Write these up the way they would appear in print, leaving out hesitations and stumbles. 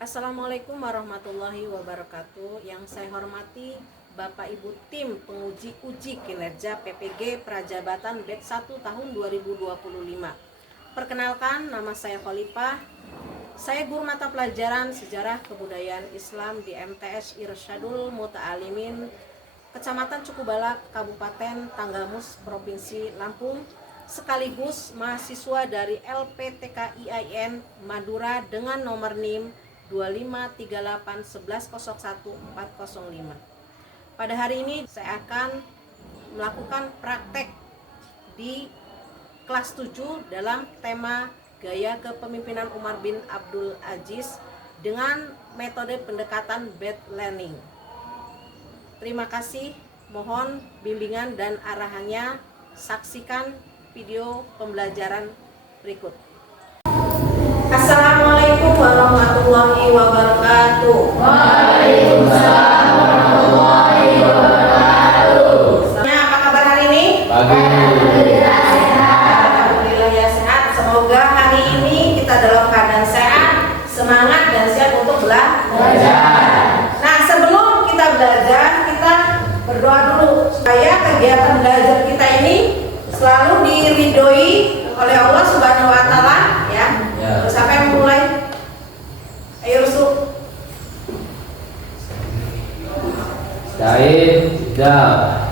Assalamualaikum warahmatullahi wabarakatuh. Yang saya hormati Bapak Ibu tim penguji uji kinerja PPG Prajabatan Batch 1 tahun 2025. Perkenalkan, nama saya Khalifah. Saya guru mata pelajaran Sejarah Kebudayaan Islam di MTS Irsyadul Muta'alimin, Kecamatan Cukubalak, Kabupaten Tanggamus, Provinsi Lampung, sekaligus mahasiswa dari LPTKIAIN Madura dengan nomor NIM 253811010405. Pada hari ini saya akan melakukan praktek di kelas 7 dalam tema Gaya Kepemimpinan Umar bin Abdul Aziz dengan metode pendekatan Bed Learning. Terima kasih, mohon bimbingan dan arahannya. Saksikan video pembelajaran berikut. Assalamualaikum warahmatullahi wabarakatuh. Waalaikumsalam warahmatullahi wabarakatuh. Apa kabar hari ini? Alhamdulillah sehat. Alhamdulillah ya sehat. Semoga hari ini kita dalam keadaan sehat, semangat dan siap untuk belajar. Nah, sebelum kita belajar, kita berdoa dulu supaya kegiatan belajar kita ini selalu diridhoi oleh Allah Subhanahu wa taala ya. Terus apa yang mulai? Ayo Rusuh. Said, dah.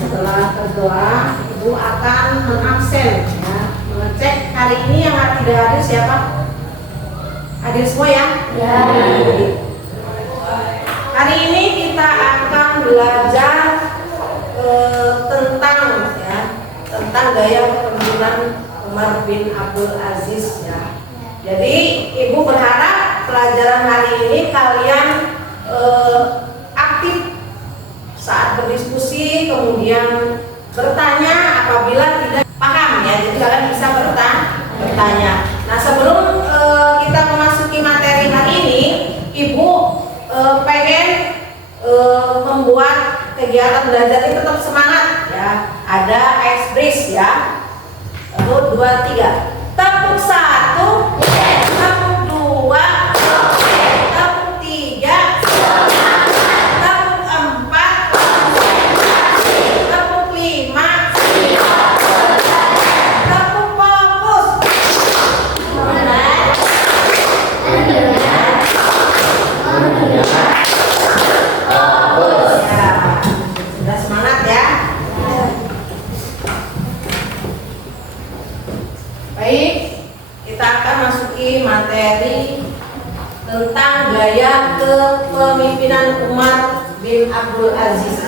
Setelah berdoa, Ibu akan mengabsen ya, mengecek hari ini yang tidak hadir siapa? Hadir semua ya? Ya. Hari ini kita akan belajar tentang gaya kepemimpinan Umar bin Abdul Aziz ya. Jadi Ibu berharap pelajaran hari ini kalian aktif saat berdiskusi, kemudian bertanya apabila tidak paham ya. Jadi kalian bisa bertanya. Nah, sebelum kita memasuki materi hari ini, Ibu pengen membuat kegiatan belajar ini tetap semangat ya. Ada ice breeze ya. 1, 2, 3. Tepuk 1, tepuk 2, tepuk 3, tepuk 4, tepuk 5, tepuk fokus. Ya, sudah semangat ya. Baik, kita akan masuki materi tentang gaya kepemimpinan Umar bin Abdul Aziz.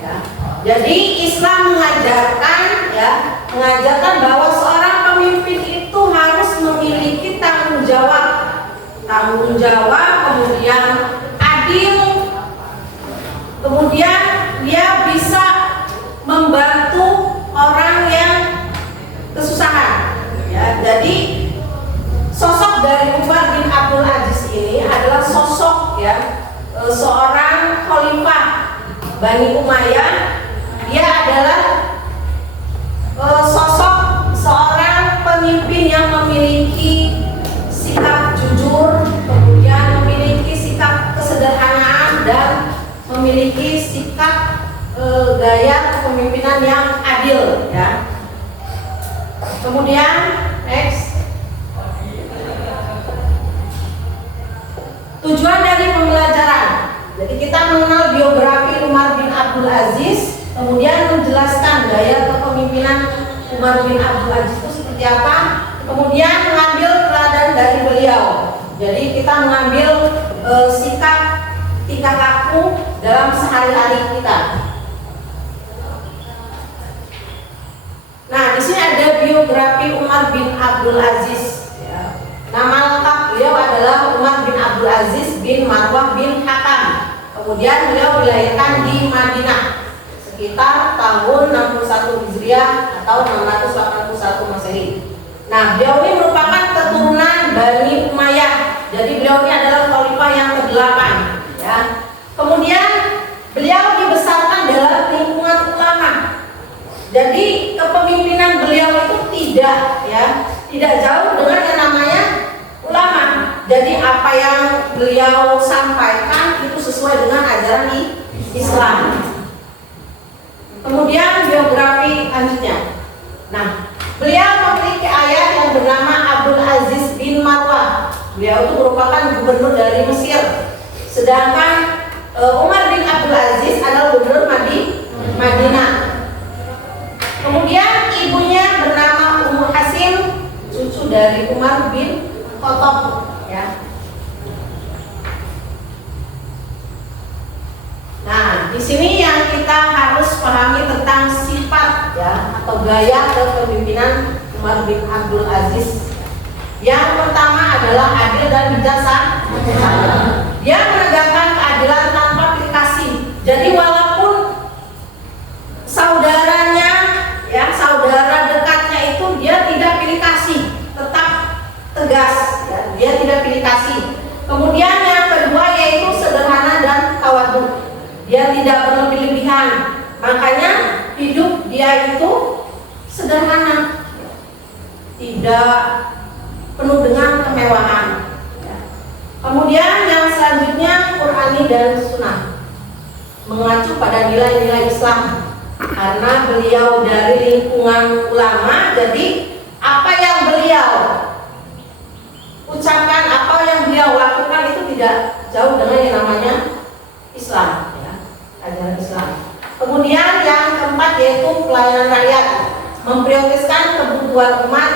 Ya. Jadi Islam mengajarkan bahwa seorang pemimpin itu harus memiliki tanggung jawab, kemudian adil, kemudian dia bisa membantu orang yang kesusahan. Ya, jadi sosok dari Umar bin Abdul Aziz ini adalah sosok ya seorang khalifah Bani Umayyah. Dia adalah sosok seorang pemimpin yang memiliki sikap jujur, kemudian memiliki sikap kesederhanaan dan memiliki sikap gaya kepemimpinan yang adil ya. Kemudian next, tujuan dari pembelajaran. Jadi kita mengenal biografi Umar bin Abdul Aziz, kemudian menjelaskan gaya kepemimpinan Umar bin Abdul Aziz itu seperti apa, kemudian mengambil teladan dari beliau. Jadi kita mengambil sikap tingkah laku dalam sehari-hari kita. Nah, di sini ada biografi Umar bin Abdul Aziz. Ya. Nama lengkap beliau adalah Umar bin Abdul Aziz bin Marwah bin Hakam. Kemudian beliau dilahirkan di Madinah sekitar tahun 61 Hijriah atau 681 Masehi. Nah, beliau ini merupakan keturunan Bani Umayyah. Jadi beliau ini adalah khalifah yang ke-8 ya. Kemudian beliau dibesarkan dalam lingkungan ulama. Jadi kepemimpinan beliau itu tidak jauh dengan yang namanya ulama. Jadi apa yang beliau sampaikan itu sesuai dengan ajaran Islam. Kemudian biografi lanjutnya. Nah, beliau memiliki ayah yang bernama Abdul Aziz bin Marwah. Beliau itu merupakan gubernur dari Mesir. Sedangkan Umar bin Abdul Aziz adalah gubernur Madinah. Kemudian ibunya bernama Ummu Hasim, cucu dari Umar bin Khattab ya. Nah, di sini yang kita harus pahami tentang sifat ya atau gaya kepemimpinan Umar bin Abdul Aziz. Yang pertama adalah adil dan bijaksana. Dia menegakkan keadilan tanpa pilih. Jadi walaupun saudara dekatnya itu dia tidak pilih kasih, tetap tegas ya, dia tidak pilih kasih. Kemudian yang kedua yaitu sederhana dan tawadhu. Dia tidak berlebih-lebihan. Makanya hidup dia itu sederhana, tidak penuh dengan kemewahan ya. Kemudian yang selanjutnya Qur'ani dan Sunnah, mengacu pada nilai-nilai Islam. Karena beliau dari lingkungan ulama, jadi apa yang beliau ucapkan, apa yang beliau lakukan itu tidak jauh dengan yang namanya Islam ya, ajaran Islam. Kemudian yang keempat yaitu pelayanan rakyat, memprioritaskan kebutuhan umat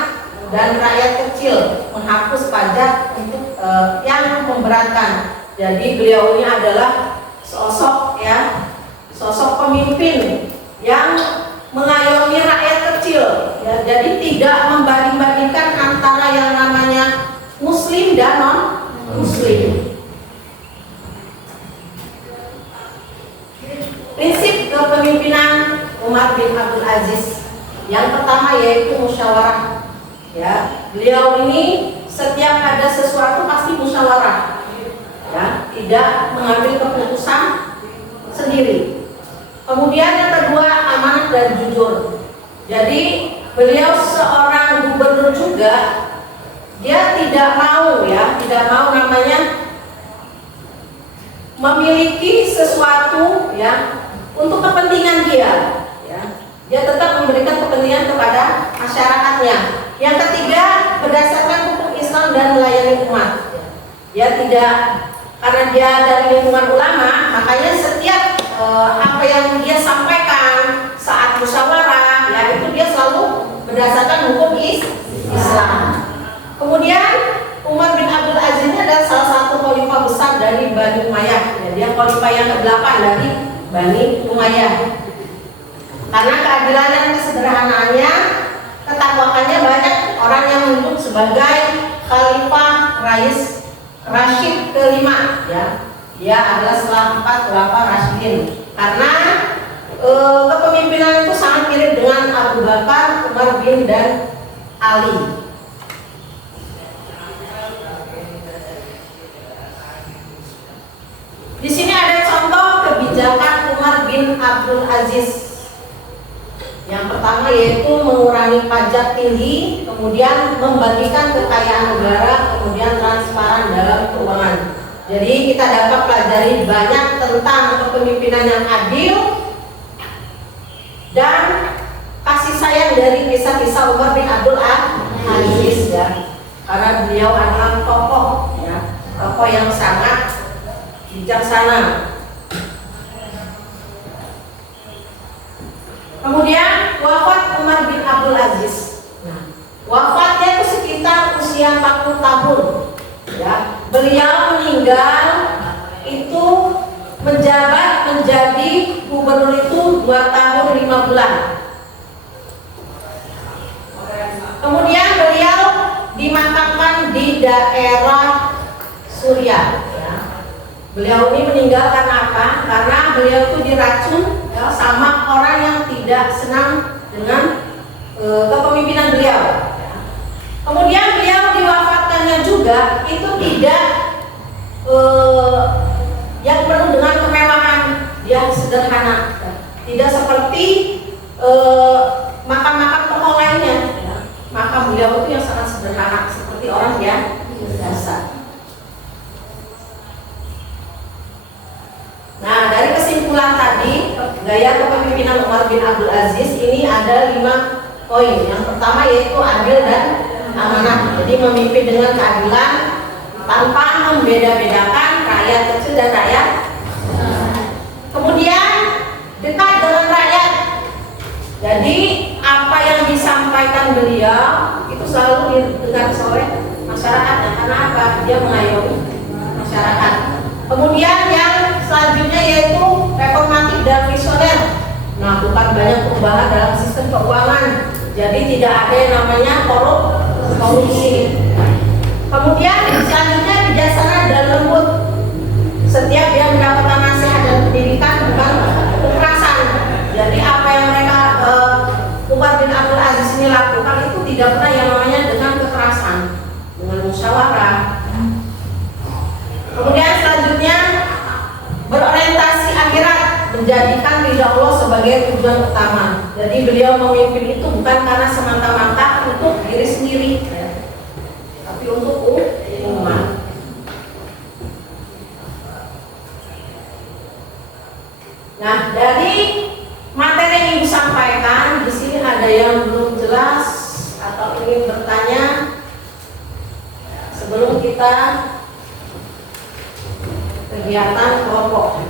dan rakyat kecil, menghapus pajak untuk yang memberatkan. Jadi beliau ini adalah sosok pemimpin yang mengayomi rakyat kecil ya. Jadi tidak membanding-bandingkan antara yang namanya muslim dan non muslim. Prinsip kepemimpinan Umar bin Abdul Aziz yang pertama yaitu musyawarah ya. Beliau ini setiap ada sesuatu pasti musyawarah ya, tidak mengambil keputusan sendiri. Kemudian yang kedua amanah dan jujur. Jadi beliau seorang gubernur juga, dia tidak mau namanya memiliki sesuatu ya untuk kepentingan dia ya. Dia tetap memberikan kepentingan kepada masyarakatnya. Yang ketiga berdasarkan hukum Islam dan melayani umat. Dia tidak, karena dia dari lingkungan ulama, makanya setiap apa yang dia sampaikan saat musyawarah ya itu dia selalu berdasarkan hukum Islam. Kemudian Umar bin Abdul Aziz ini adalah salah satu khalifah besar dari Bani Umayyah ya, dia khalifah yang ke-8 dari Bani Umayyah. Karena keadilan dan kesederhanaannya, ketakwaannya, banyak orang yang menyebut sebagai khalifah Rashid ke-5 ya. Dia adalah setelah 4 khulafa Rasyidin. Karena kepemimpinan itu sangat mirip dengan Abu Bakar, Umar bin dan Ali. Di sini ada contoh kebijakan Umar bin Abdul Aziz. Yang pertama yaitu mengurangi pajak tinggi, kemudian membagikan kekayaan negara, kemudian transparan dalam keuangan. Jadi kita dapat pelajari banyak tentang kepemimpinan yang adil dan sayang dari kisah-kisah Umar bin Abdul Aziz ya, karena beliau adalah tokoh ya, tokoh yang sangat bijaksana. Kemudian wafat Umar bin Abdul Aziz. Nah, wafatnya itu sekitar usia 40 tahun. Ya, beliau meninggal itu menjabat menjadi gubernur itu 2 tahun 5 bulan. Kemudian beliau dimakamkan di daerah Suriah. Ya. Beliau ini meninggal karena apa? Karena beliau itu diracun ya, sama orang yang tidak senang dengan kepemimpinan beliau. Ya. Kemudian beliau diwafatkannya juga itu tidak yang penuh dengan kemewahan, yang sederhana, ya. Tidak seperti makam-makam tokoh lainnya. Ya. Makam beliau itu yang sangat sederhana, seperti orang yang biasa. Nah, dari kesimpulan tadi, gaya kepemimpinan Umar bin Abdul Aziz ini ada 5 poin. Yang pertama yaitu adil dan amanah. Jadi memimpin dengan keadilan tanpa membeda-bedakan rakyat kecil dan rakyat. Kemudian dekat dengan rakyat. Jadi apa yang disampaikan beliau itu selalu didengar oleh masyarakat. Karena apa? Dia mengayomi masyarakat. Kemudian yang selanjutnya yaitu reformatif dan visioner, melakukan banyak perubahan dalam sistem keuangan. Jadi tidak ada yang namanya korupsi. Kemudian selanjutnya bijaksana dan lembut. Setiap dia mendapatkan nasihat dan pendidikan bukan kekerasan. Jadi apa yang mereka Umar bin Abdul Aziz ini lakukan itu tidak pernah yang namanya dengan kekerasan, dengan musyawarah. Kemudian selanjutnya berorientasi akhirat, menjadikan ridha Allah sebagai tujuan utama. Jadi beliau memimpin itu bukan karena semata-mata untuk diri sendiri, ya, tapi untuk umat. Nah, dari materi yang Ibu sampaikan di sini ada yang belum jelas atau ingin bertanya sebelum kita kegiatan kelompok.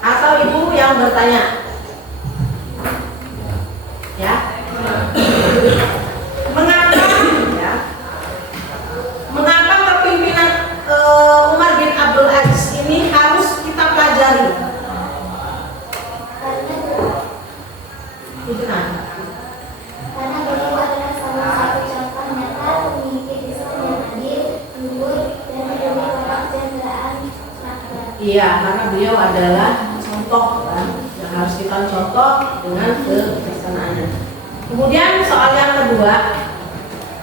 Atau ibu yang bertanya, ya, mengapa kepemimpinan Umar bin Abdul Aziz ini harus kita pelajari? Karena beliau adalah salah satu contoh nyata pemimpin Islam yang adil, jujur, dan memberi kebahagiaan rakyat. Iya, karena beliau adalah contoh kan, yang harus kita contoh dengan kebijaksanaannya. Kemudian soal yang kedua,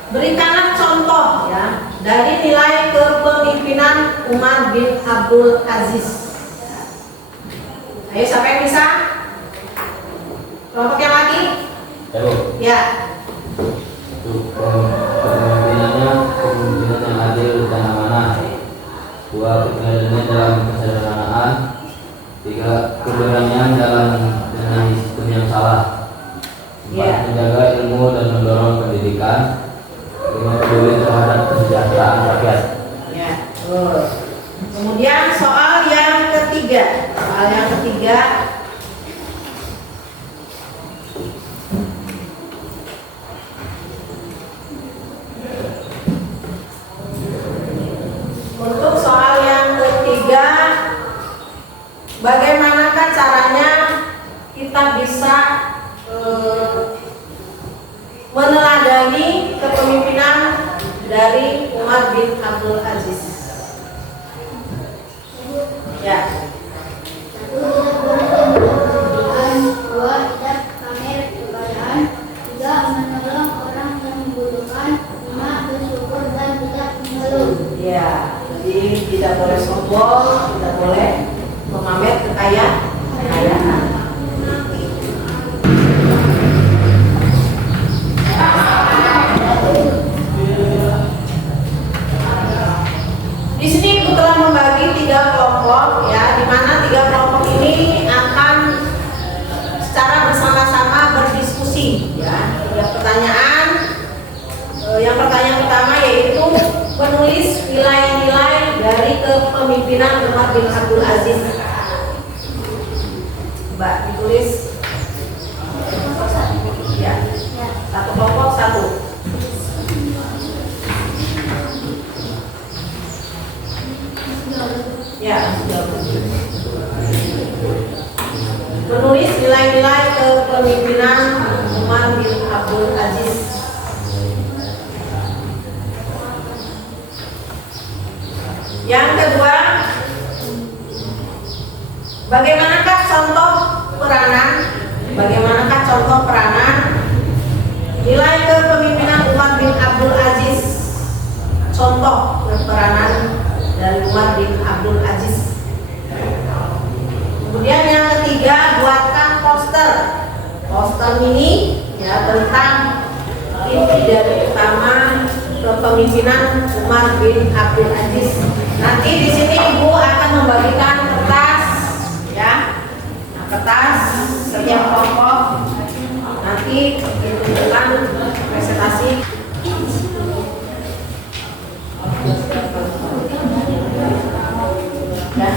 berikanlah contoh ya dari nilai kepemimpinan Umar bin Abdul Aziz. Ayo siapa yang bisa? Kelompok yang lagi? Ya. Kepemimpinannya kepemimpinan yang adil dan amanah. 2. Keteladanan dalam kesederhanaan. 3. Keberanian dalam mengenai sistem yang salah. 4. Menjaga ilmu dan mendorong pendidikan. 5. Peduli terhadap kesejahteraan rakyat. Ya. Kemudian soal yang ketiga. Untuk soal yang ketiga, bagaimanakah caranya kita bisa meneladani kepemimpinan dari Umar bin Abdul Aziz? Ya. 1. Tidak boleh memperdulikan. 2. Tidak pamer kekayaan. 3. Menolong orang yang membutuhkan. 5. Bersyukur dan tidak mengeluh. Ya, jadi tidak boleh sombong, tidak boleh memamer kekayaan. Di sini Ibu telah membagi 3 kelompok ya, di mana 3 kelompok kepemimpinan Umar bin Abdul Aziz. Mbak ditulis ya, satu kelompok satu. Ya, menulis nilai-nilai kepemimpinan Umar bin Abdul Aziz. Yang kedua, bagaimanakah contoh peranan nilai kepemimpinan Umar bin Abdul Aziz? Contoh peranan dari Umar bin Abdul Aziz. Kemudian yang ketiga, buatkan poster mini ya tentang inti dari utama kepemimpinan Umar bin Abdul Aziz. Nanti di sini Ibu akan membagikan kertas ya, kertas setiap kelompok. Nanti ditunjukkan presentasi. Ya.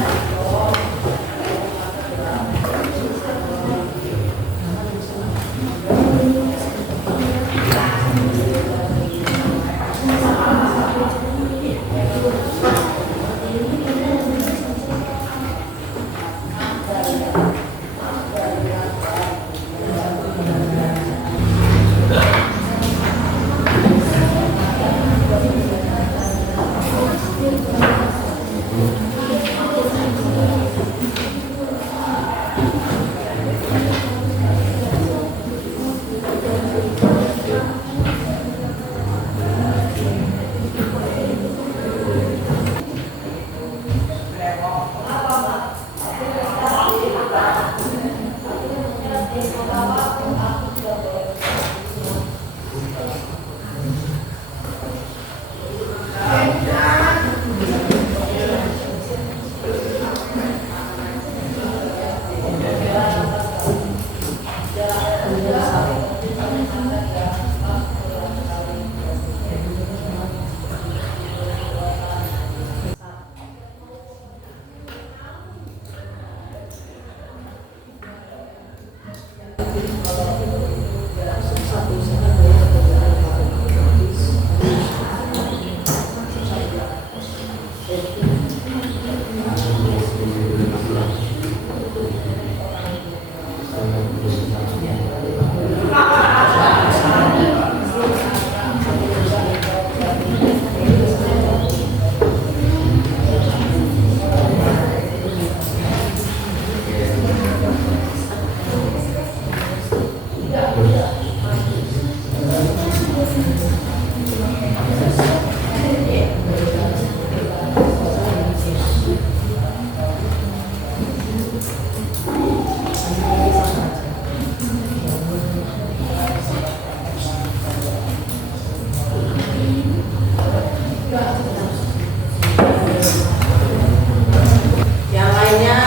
Yang lainnya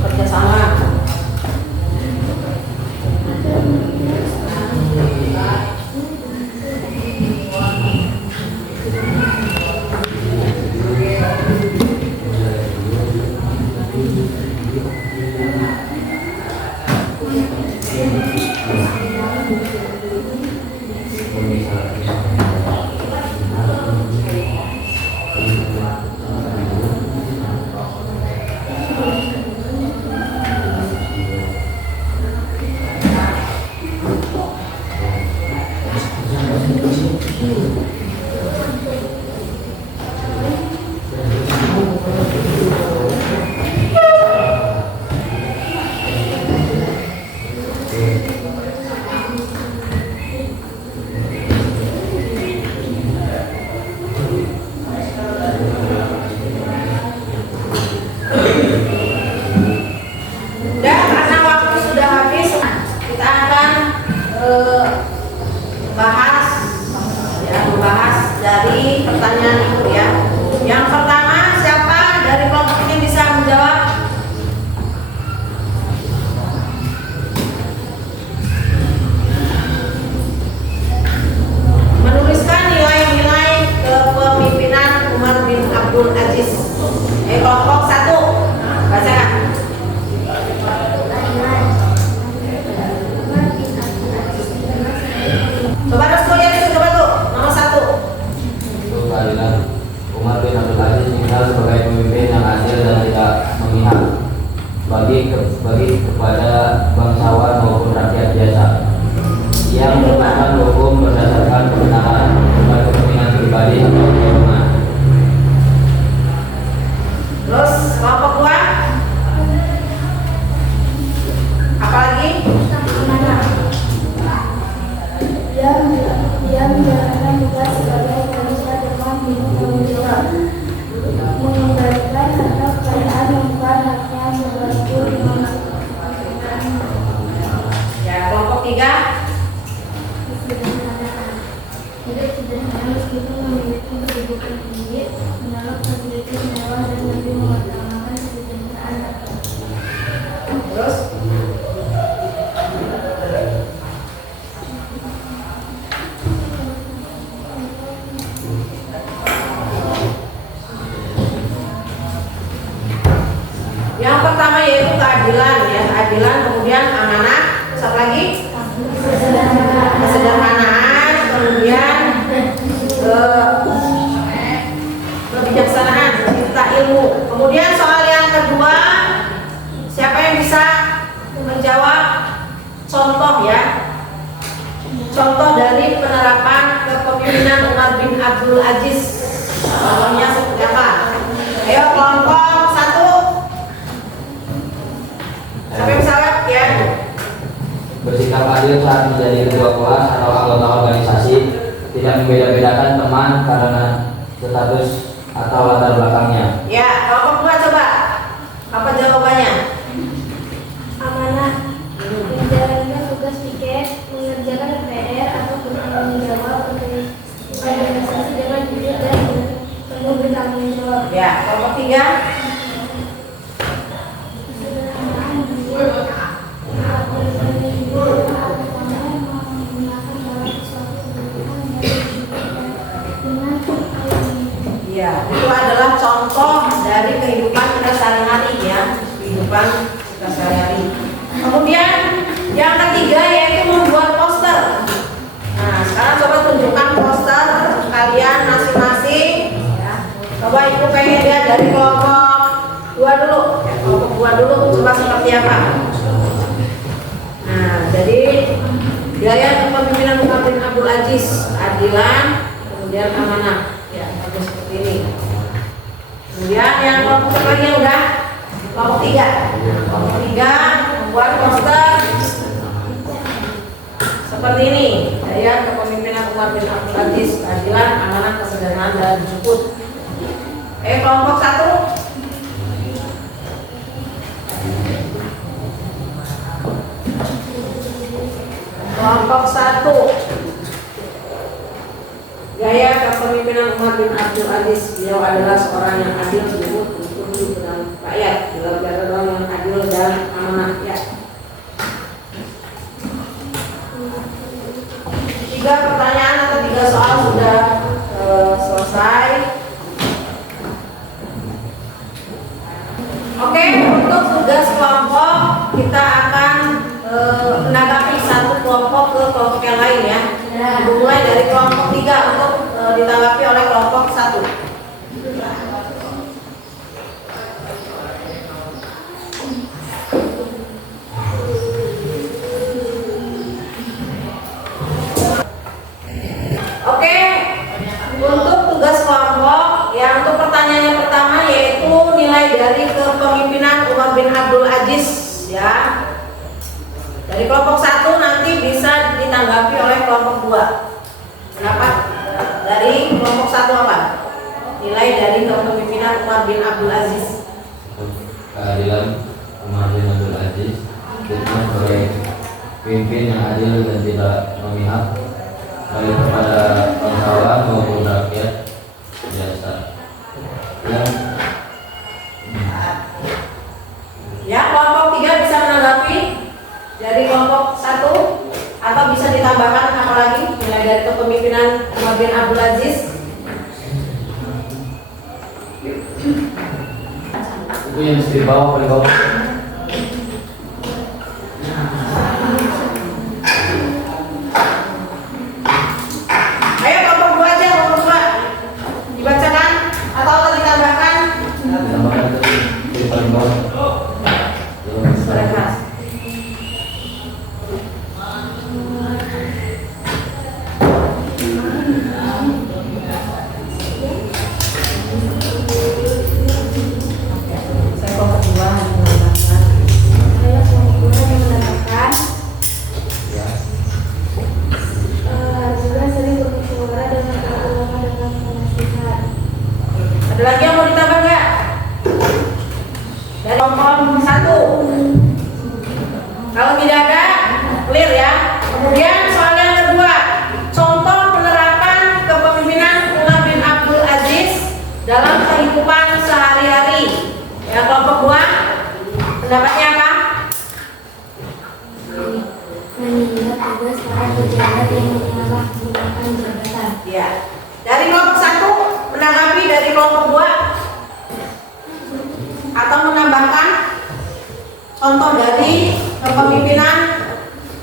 bekerja sama. yang merupakan hukum berdasarkan kebenaran bukan kepentingan pribadi atau golongan. Terus kelompok 2 apalagi? Yang menjalankan tugas sebagai manusia dengan penuh tanggung jawab, mengembalikan harta kekayaan yang bukan haknya sebagai manusia. Ya, kelompok 3 Hidup sederhana meskipun memiliki kehidupan tinggi, menolak fasilitas mewah dan lebih mengutamakan kesejahteraan rakyat. terus yang pertama yaitu keadilan ya, keadilan, kemudian amanah, terus apa lagi? Kesederhanaan, kemudian kebijaksanaan, cinta ilmu. Kemudian soal yang kedua, siapa yang bisa menjawab contoh ya? Contoh dari penerapan kepemimpinan Umar bin Abdul Aziz. Contohnya seperti apa? Ayo kelompok 1. Siapa yang bisa jawab ya? Bersikap adil saat menjadi ketua kelas atau anggota organisasi, tidak membeda-bedakan teman karena status atau latar belakangnya. Ya, kelompok 2 coba. Apa jawabannya? Amanah, menjalankan tugas piket, mengerjakan PR atau bertanggung jawab organisasi dengan jujur dan penuh bertanggung jawab. Ya, kelompok 3. Ya, itu adalah contoh dari kehidupan kita sehari-hari ya, kehidupan kita sehari-hari. Kemudian yang ketiga yaitu membuat poster. Nah, sekarang coba tunjukkan poster kalian masing-masing. Ya. Coba ibu pengen lihat dari kelompok 2 dulu. Ya, kelompok 2 dulu coba seperti apa. Nah, jadi gaya kepemimpinan Umar bin Abdul Aziz, keadilan, kemudian amanah. Ya, ada seperti ini. Kemudian yang kelompok selanjutnya udah kelompok 3. Kelompok 3 membuat poster seperti ini. Gaya kepemimpinan Umar bin Abdul Aziz, keadilan, amanah, kesederhanaan dan jujur. Kelompok 1. Kelompok 1. Gaya kepemimpinan Umar bin Abdul Aziz. Beliau adalah seorang yang adil, jujur, bersekutu dengan rakyat. Beliau adalah orang yang adil dan amanah. Ya. 3 pertanyaan atau 3 soal sudah selesai. Oke, untuk tugas kelompok kita akan menanggapi satu kelompok ke kelompok yang lain ya. Mulai dari kelompok 3 untuk ditanggapi oleh kelompok 1. Oke, untuk tugas kelompok ya, untuk pertanyaan yang pertama yaitu nilai dari kepemimpinan Umar bin Abdul Aziz ya. Dari kelompok 1 nanti bisa ditanggapi oleh kelompok 2. Pendapat dari kelompok 1 apa? Nilai dari kepemimpinan Umar bin Abdul Aziz. Keadilan Umar bin Abdul Aziz, dikenal sebagai pemimpin yang adil dan tidak memihak baik kepada bangsawan maupun rakyat biasa. Ya, kelompok 3 bisa menanggapi dari kelompok 1 atau bisa ditambahkan apa lagi nilai dari kepemimpinan Umar bin Abdul Aziz? Itu yang di bawah paling bawah. Ayo kelompok 2 aja, kelompok 2 dibacakan atau ditambahkan? Tambahkan itu di paling bawah. Suara keras. Kemudian soal yang kedua, contoh penerapan kepemimpinan Umar bin Abdul Aziz dalam kehidupan sehari-hari. Ya, kelompok 2, pendapatnya apa? Menindak tugas para pejabat yang menyalahgunakan jabatan. Ya. Dari kelompok 1 menanggapi dari kelompok 2 atau menambahkan contoh dari kepemimpinan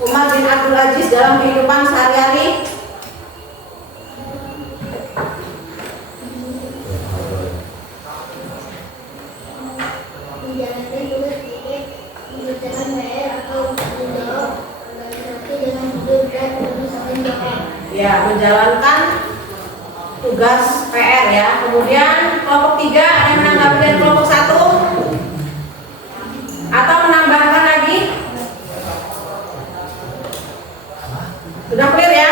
Umar bin Abdul Aziz dalam kehidupan sehari-hari. Menjalankan tugas sebagai mengerjakan PR atau menjawab organisasi dengan jujur dan menyelesaikan jawab. Ya, menjalankan tugas PR ya. Kemudian kelompok 3 ada yang menanggapi dari kelompok 1 atau menambahkan lagi. Sudah clear ya?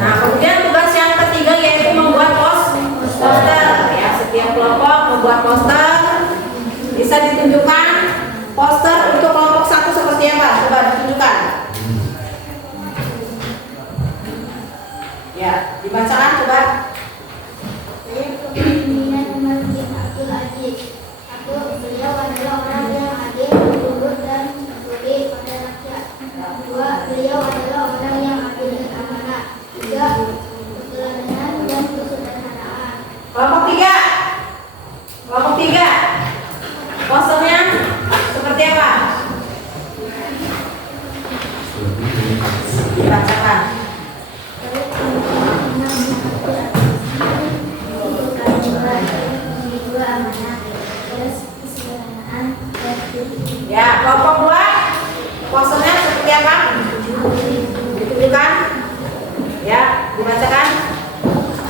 Nah, kemudian tugas yang ketiga yaitu membuat poster ya. Setiap kelompok membuat poster. Bisa ditunjukkan poster untuk kelompok 1 seperti apa? Coba ditunjukkan. Ya, dibacakan coba. Saya kepemimpinan Umar bin Abdul Aziz. Beliau adalah orang yang adil, jujur dan peduli pada rakyat. 2. Beliau adalah orang yang adil dan amanah. 3. Keteladanan dan kesederhanaan. Kelompok 3. Kelompok 3. Posternya seperti apa? Dibacakan. Ya, kelompok 2 posternya seperti apa? Ditunjukkan. Ya, dibacakan.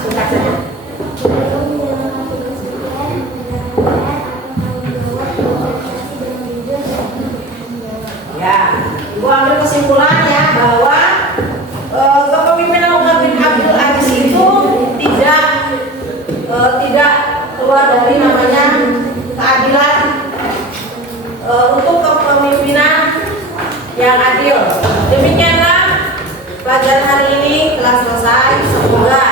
Singkat saja. Ya, Ibu ambil kesimpulan ya bahwa kepemimpinan Umar bin Abdul Aziz itu tidak keluar dari namanya keadilan untuk kepemimpinan yang adil. Demikianlah pelajaran hari ini telah selesai. Semoga